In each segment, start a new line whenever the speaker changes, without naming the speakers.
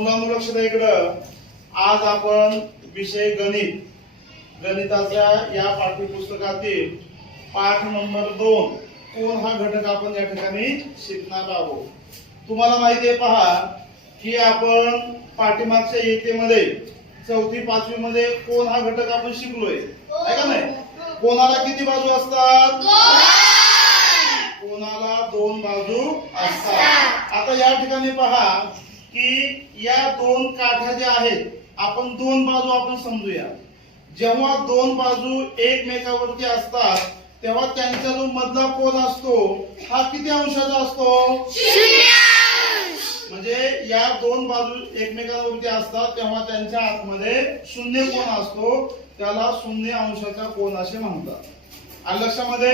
मुलांना लक्ष द्या इकडं. आज आपण विषय गणित. गणिताच्या या पाठ्यपुस्तकातील पाठ नंबर दोन कोण हा घटक आपण या ठिकाणी शिकणार आहोत? तुम्हाला माहिती आहे पहा की आपण पाठीमागच्या इयत्तेमध्ये चौथी पाचवी मध्ये कोण हा घटक आपण शिकलोय? आहे का नाही? कोणाला किती बाजू असतात? कोणाला दोन बाजू असतात. आता या ठिकाणी पहा की या दोन काठ्या ज्या आहेत आपण दोन बाजू आपण समजूया. जेव्हा दोन बाजू एकमेकावरती असतात तेव्हा त्यांचा जो मधला कोण असतो हा किती अंशाचा असतो? म्हणजे या दोन बाजू एकमेकांवरती असतात तेव्हा त्यांच्या आतमध्ये शून्य कोण असतो. त्याला शून्य अंशाचा कोण असे म्हणतात. आणि लक्षामध्ये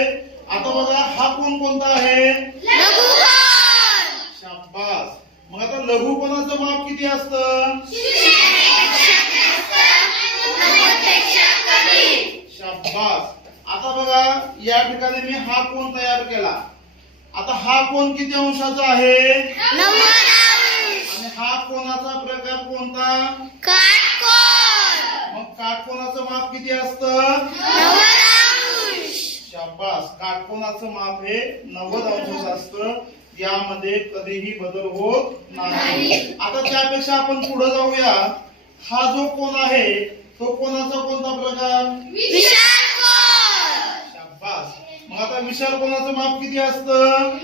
आता बघा हा कोण कोणता आहे? मग आता लघु कोणाचं माप किती असतं? शाबास. आता बघा या ठिकाणी मी हा कोण तयार केला. आता हा कोण किती अंशाचा आहे? आणि हा कोणाचा प्रकार कोणता? मग काटकोनाचं माप किती असतं? शाबास. काटकोनाचं माप हे नव्वद अंशाचं असतं. यामध्ये कधीही बदल होत नाही. आता त्यापेक्षा आपण पुढे जाऊया. हा जो कोण आहे तो कोणाचा कोणता प्रकार? शाबास. मग आता विशाल कोणाचं माप किती असतं?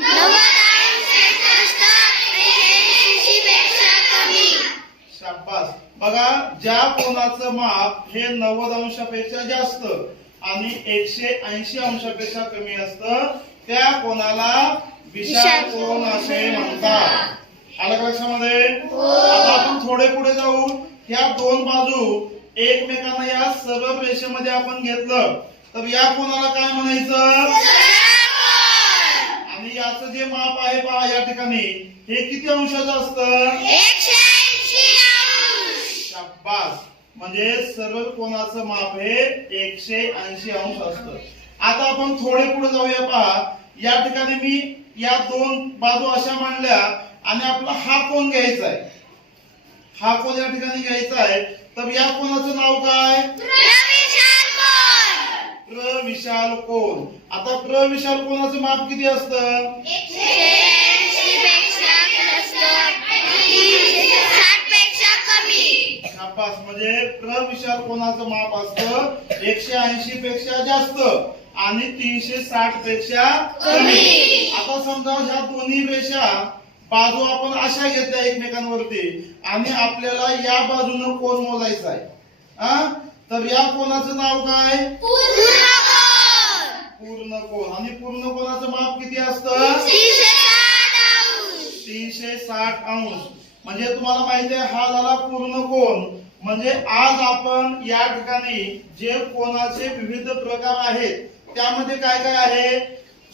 शाबास. बघा ज्या कोणाचं माप हे नव्वद अंशापेक्षा जास्त आणि एकशे ऐंशी अंशापेक्षा कमी असतं त्या कोणाला कोण असे म्हणतात. का लक्षामध्ये आता आपण थोडे पुढे जाऊ. ह्या दोन बाजू एकमेकांना या सरळ रेषेमध्ये आपण घेतलं. तर या कोणाला काय म्हणायचं? आणि याचं जे माप आहे पहा या ठिकाणी. हे किती अंशाचं असतं शाबास. म्हणजे सरळ कोणाचं माप हे एकशे ऐंशी अंश असतं. आता आपण थोडे पुढे जाऊया पहा. या ठिकाणी मी या दोन बाजू अशा मांडल्या आणि आपला हा कोण घ्यायचा आहे? हा कोण या ठिकाणी घ्यायचा आहे? तर या कोणाचं नाव काय? प्रविशाल कोण? आता प्रविशाल कोणाचं माप किती असतं? शाबास म्हणजे प्रविशाल कोणाचं माप असतं? एकशे ऐंशी पेक्षा जास्त आणि तीनशे साठपेक्षा कमी. आता समजा ह्या दोन्ही रेषा बाजू आपण अशा घेतल्या एकमेकांवरती आणि आपल्याला या बाजूनं कोण मोजायचा आहे? हा तर या कोणाचं नाव काय? पूर्ण कोण आणि पूर्ण कोणाचं माप किती असतं? तीनशे साठ अंश. म्हणजे तुम्हाला माहिती आहे हा झाला पूर्ण कोण म्हणजे आज आपण या ठिकाणी जे कोणाचे विविध प्रकार आहेत त्यामध्ये काय काय आहे?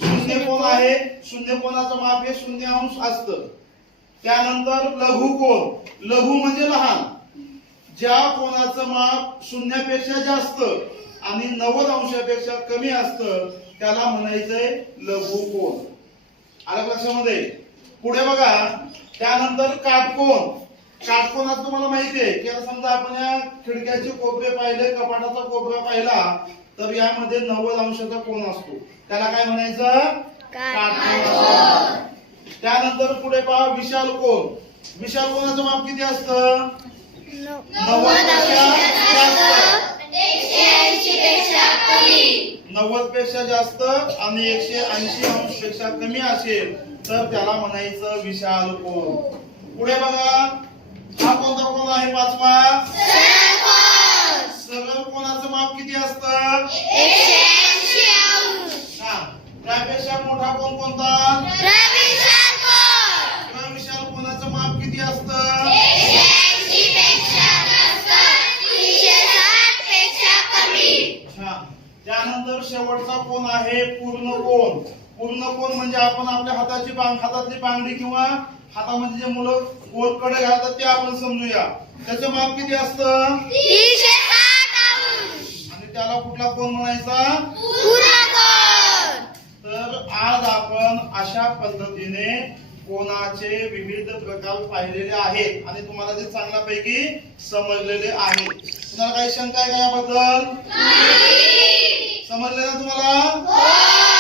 शून्य कोण आहे? शून्य कोणाचं माप हे शून्य अंश असतं. त्यानंतर लघु कोण? लघु म्हणजे लहान. ज्या कोणाचं माप शून्यापेक्षा जास्त आणि नव्वद अंशापेक्षा कमी असतं त्याला म्हणायचंय लघु कोण. आलं लक्षामध्ये? पुढे बघा. त्यानंतर काटकोण काटकोनात तुम्हाला माहिती आहे की आता समजा आपण या खिडक्याचे कोपरे पाहिले कपाटाचा कोपरा पाहिला तर यामध्ये नव्वद अंशाचा कोण असतो. त्याला काय म्हणायचं? काटकोन. त्यानंतर पुढे पहा विशाल कोण विशाल कोणाचं माप किती असतं? नव्वदपेक्षा जास्त. नव्वदपेक्षा जास्त आणि एकशे ऐंशी अंशपेक्षा कमी असेल तर त्याला म्हणायचं विशाल कोण पुढे बघा. हा कोणता कोण आहे पाचवा. सरळ कोणाचं माप किती असतं? त्यापेक्षा मोठा कोण कोणता? विशाल कोणाचं माप किती असतं? त्यानंतर शेवटचा कोण आहे? पूर्ण कोण? पूर्ण कोण म्हणजे आपण आपल्या हाताची बांग हातातली बांगडी किंवा हातामध्ये जे मुलं गोलकडे घालतात ते आपण समजूया. त्याचं माप किती असतं? आणि त्याला कुठला कोण म्हणायचा? तर आज आपण अशा पद्धतीने कोणाचे विविध प्रकार पाहिलेले आहेत आणि तुम्हाला ते चांगल्यापैकी समजलेले आहे. तुम्हाला काही शंका आहे का याबद्दल? समजले ना तुम्हाला?